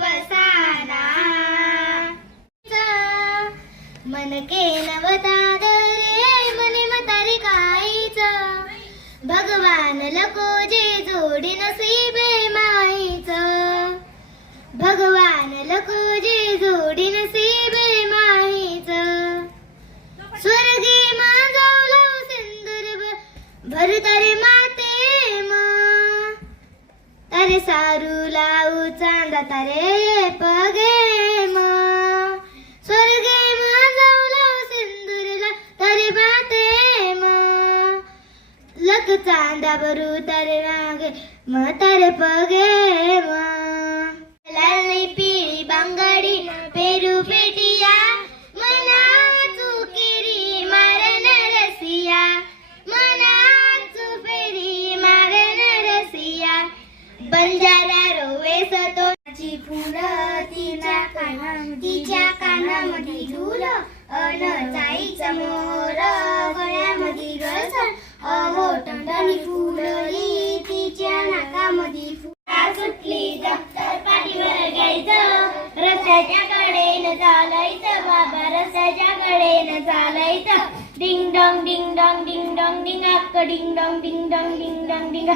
पसाना मन के नवता दरे मने मतारी काईच भगवान लको जे जोडी नसीबे माईच भगवान लको जे जोडी नसीबे माईच स्वर्गी माझवलो सिंदूर भर तारे माते तारे सारू लावू चांदा तारे पगे स्वर्गे माझवलो सिंदूरला तारे माते लक चांदा भरू तारे मागे तारे पगे लाली पिळी बांगडी पेरू पेटिया मना चुकेरी मारन रसिया मना चुपेरी मारन रसिया बंजारा रोवे सतोची फुलं तिच्या कानामध्ये झुल अन जाईचा मोर गळ्यामध्ये गळसण अहो टंडणी फुलली तिच्या नाकामध्ये फुला सुटली दप्तर पाठीवर घ्यायचं रस्त्याच्या कडेनं चालायचं बाबा रस्त्याच्या कडेनं चालायचं ding dong ding dong ding dong ding अक्क ding dong ding dong ding dong डिंग